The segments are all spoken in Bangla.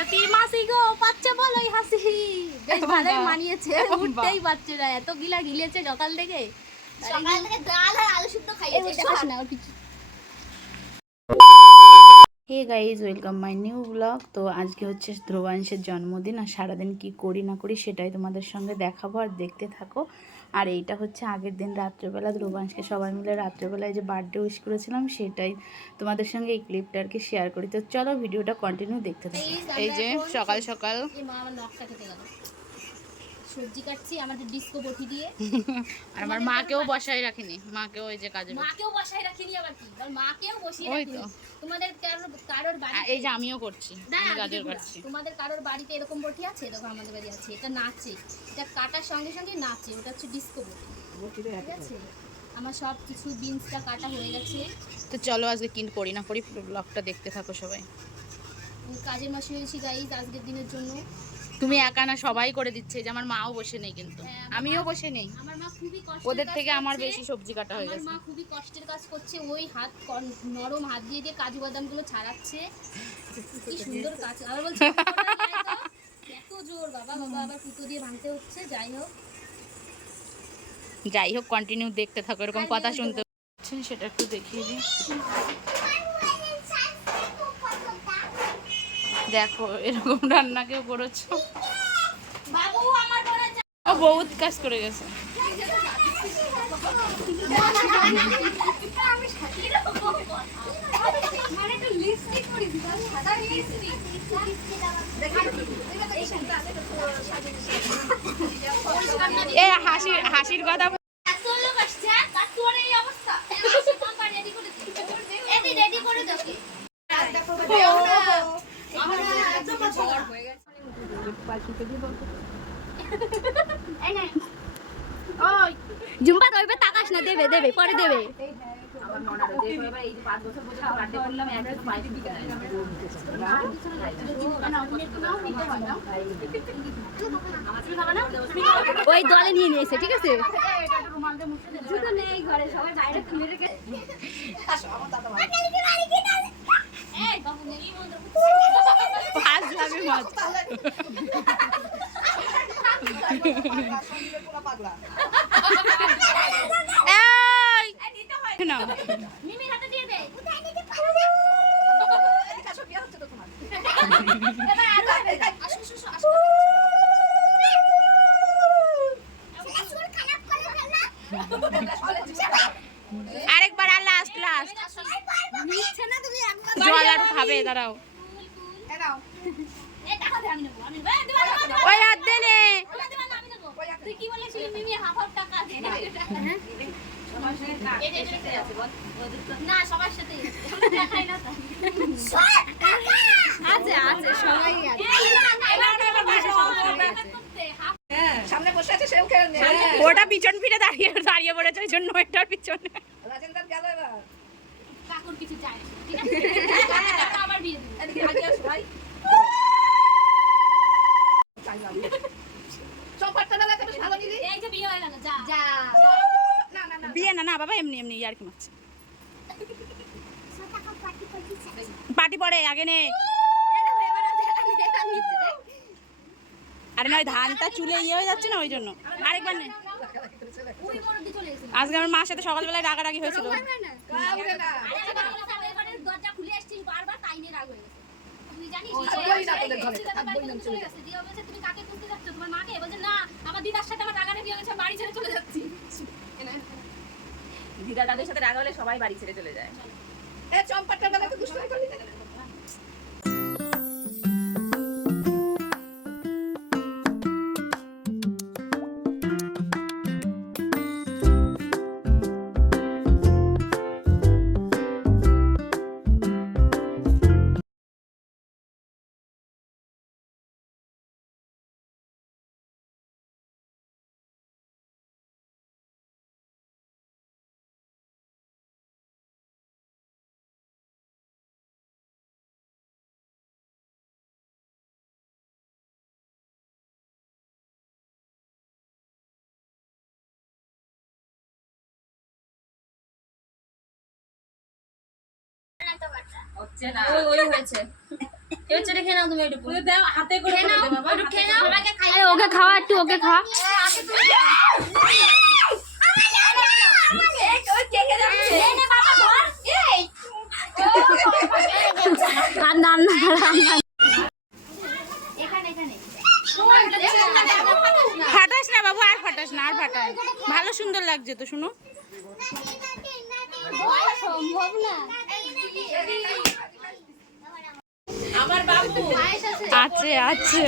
মাসি গো পাচ্ছে বলোই হাসি বেশ ভালোই মানিয়েছে উঠতেই পারছে না এত গিলা গিলেছে সকাল থেকে ডাল আর আলু সিদ্ধ খাইয়েছে দেখাস না hey guys welcome my new blog. তো আজকে হচ্ছে ধ্রুবাংশের জন্মদিন, আর সারাদিন কি করি না করি সেটাই তোমাদের সঙ্গে দেখাবো, আর দেখতে থাকো। আর এইটা হচ্ছে আগের দিন রাত্রেবেলা ধ্রুবাংশকে সবাই মিলে রাত্রেবেলায় যে বার্থডে উইশ করেছিলাম সেটাই তোমাদের সঙ্গে এই ক্লিপটা আর কি শেয়ার করি। তো চলো ভিডিওটা কন্টিনিউ দেখতে থাকো। এই যে সকাল সকাল সবজি কাটছি আমাদের ডিস্কো বটি দিয়ে। আর আমার মাকেও বসায় রাখিনি, মাকেও ওই যে কাজে মাকেও বসায় রাখিনি, আবার কি মাকেও বসিয়ে রাখিনি। তোমাদের কারোর বাড়ি এই যে আমিও করছি, আমি গাজর কাটছি। তোমাদের কারোর বাড়িতে এরকম বটি আছে? দেখো আমাদের বাড়ি আছে। এটা নাচে, এটা কাটার সঙ্গে সঙ্গে নাচে, ওটা হচ্ছে ডিস্কো বটি। ঠিক আছে, আমার সব কিছু বিনসটা কাটা হয়ে গেছে। তো চলো আজকে কি করি না করি পুরো ব্লগটা দেখতে থাকো সবাই। কাজের মাসি হয়েছি গাইজ আজকের দিনের জন্য। তুমি একা না, সবাই করে দিচ্ছে। যে আমার মাও বসে নেই, কিন্তু আমিও বসে নেই। আমার মা খুবই কষ্ট, ওদের থেকে আমার বেশি সবজি কাটা হয়ে গেছে। আমার মা খুবই কষ্টের কাজ করছে, ওই হাত নরম হাত দিয়ে দিয়ে কাজু বাদামগুলো ছাড়াচ্ছে। কি সুন্দর কাজ। আবার বলছে এত জোর, বাবা বাবা আবার কুতো দিয়ে ভাঙতে হচ্ছে। যাই হোক কন্টিনিউ দেখতে থাকো, এরকম কথা শুনতে পাচ্ছেন সেটা একটু দেখিয়ে দিই। দেখো এরকম রান্না কেউ করেছো? বহুত কাজ করে গেছে। এ হাসির কথা জুম্পা ওইবে তাকাস না, দেবে দেবে পরে দেবে। ওই দলে নিয়ে নিয়েছে, ঠিক আছে। আরেকবার লাস্ট জল আরো খাবে, দাঁড়াও। ওই হাত দে নে। তুই কি বলেছিলি মিমি হাফ হাফ টাকা আছে না সবার সাথে দেখাই না আছে আছে সবাই আছে। সামনে বসে আছে সেও খেলে নেই। ওটা পিছন ফিরে দাঁড়িয়ে পড়েছে, ওই জন্য ওইটার পিছনে। রাজেন্দ্র গেল এবার। কাকুর কিছু চাই ঠিক আছে আবার বিয়ে দিই। এদিকে আগে আসো ভাই। চম্পাটা বেলা কত ভালো দিদি। এই যে বিয়ে হয়ে গেল, যা যা। না না না বিয়ে না, না বাবা এমনি এমনি আর কি মারছে। পার্টি পড়ে আগে নে। আরে নয় ধানটা চুলে ইয়ে হয়ে যাচ্ছে না, ওই জন্য। আরেকবার নে। আজকে আমার মার সাথে সকালবেলায় রাগারাগি হয়েছিল। কাউরে না। দরজা খুলে আসছিস বারবার, তাই নিয়ে রাগ হয়ে গেছে। তুই জানিস থাকবোই না তোদের ঘরে, থাকবোই না চলে গেছে। দিয়া বলছে তুমি কাকে খুঁজতে যাচ্ছ? তোমার মাকে? বলছে না আমার দিদার সাথে আমার রাগারাগি হয়ে গেছে, বাড়ি ছেড়ে চলে যাচ্ছি। দিদা দাদের সাথে রাগ হলে সবাই বাড়ি ছেড়ে চলে যায়। এ চম্পাটা বেলা তো দুষ্টুমি করলি না। হচ্ছে না, ওই হয়েছে। এবার ছেড়ে খেয়ে নাও তুমি একটু দাও হাতে করে খেয়ে নাও বাবা একটু খেয়ে নাও আমাকে খাই আরে ওকে খাওয়া, একটু ওকে খাওয়া। আর নাম না এখানে এখানে ফাটাস না বাবু, আর ফাটাস না, আর ফাটাস। ভালো সুন্দর লাগছে তো, শুনো। সম্ভব না আমার বাবু পায়েস আছে আছে আছে,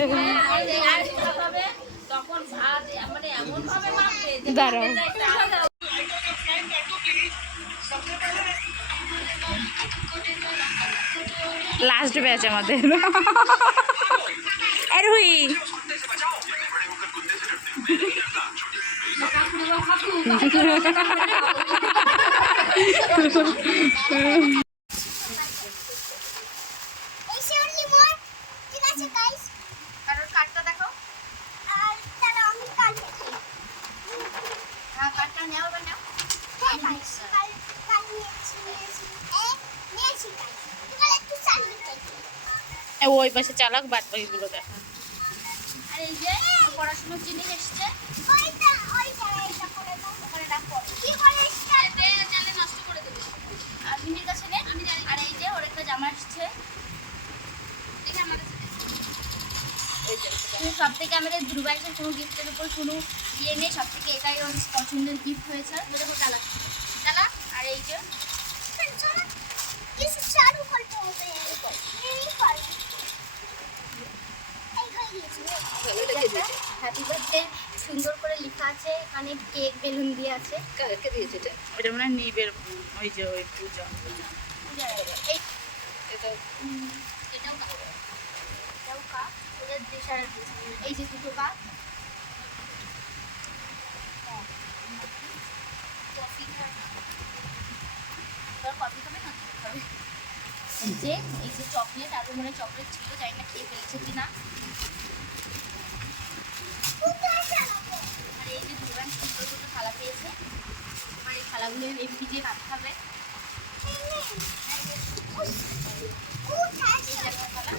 তখন ভাত মানে এমন ভাবে মাখবে যে দাঁড়াও। লাস্ট ব্যাচ আমাদের। এর হুই কারোর কার্ডটা দেখো হ্যাঁ কার্ডটা নাও বা নাও ওই পাশে চালাক, বাদ বাকিগুলো দেখা। আর এই যে পড়াশোনার জিনিস এসছে ওখানে রাখো চালে নষ্ট করে দেবে আর মিনির কাছে নে আমি জানি আর এই যে ওর একটা জামা আসছে দেখে আমাদের সব থেকে আমাদের দুর্বাইশের কোনো গিফটের উপর কোনো ইয়ে নেই, সব থেকে এটাই ওর পছন্দের গিফট হয়েছে। দেখো চালা চালা আর এই যে হ্যাপি বার্থডে সুন্দর করে লেখা আছে, এখানে কেক বেলুন দিয়ে আছে। কাকে দিয়েছে এটা? ওটা মনে হয় নিবের, ওই যে ওই পূজা। এই এটা এটাও কাপ এটাও কাপ ওদের দেশার এই যে দুটো কাপ কফি কফি খাবে না খাবে এই যে চকলেট আরো মনে হয় চকলেট ছিল, জানি না খেয়ে ফেলছে কিনা। আর এই যে দুর্গান সুন্দর দুটো থালা পেয়েছে, আর এই থালাগুলো এমনি দিয়ে ভাত খাবে। এই যে একটা থালা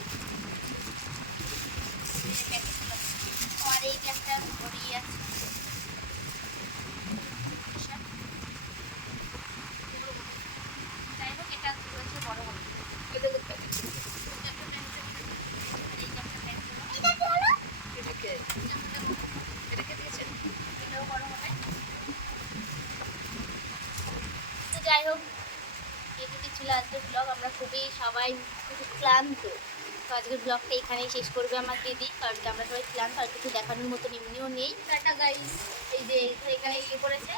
আর এই যে একটা ঘড়ি আছে যাই হোক এটা হচ্ছে বড় হবে। এটা কোথায়? এটাকে এটাকে দিয়েছে? এটাও বড় হবে। তো যাই হোক এটুকু ছিল আজকের ব্লগ। আমরা খুবই সবাই খুবই ক্লান্ত, তো আজকের ব্লগটা এখানেই শেষ করবে আমার দিদি, কারণ কি আমরা সবাই ক্লান্ত আর কিছু দেখানোর মতন এমনিও নেই। টাটা গাইস, এই যে এখানে ইয়ে করেছে।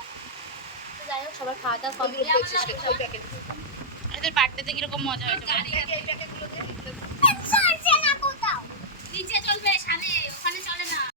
তো যাই হোক সবার খাওয়া দাওয়া কমপ্লিট। এদের বার্থডেতে কিরকম মজা হয়েছে? এই প্যাকেটগুলো দে।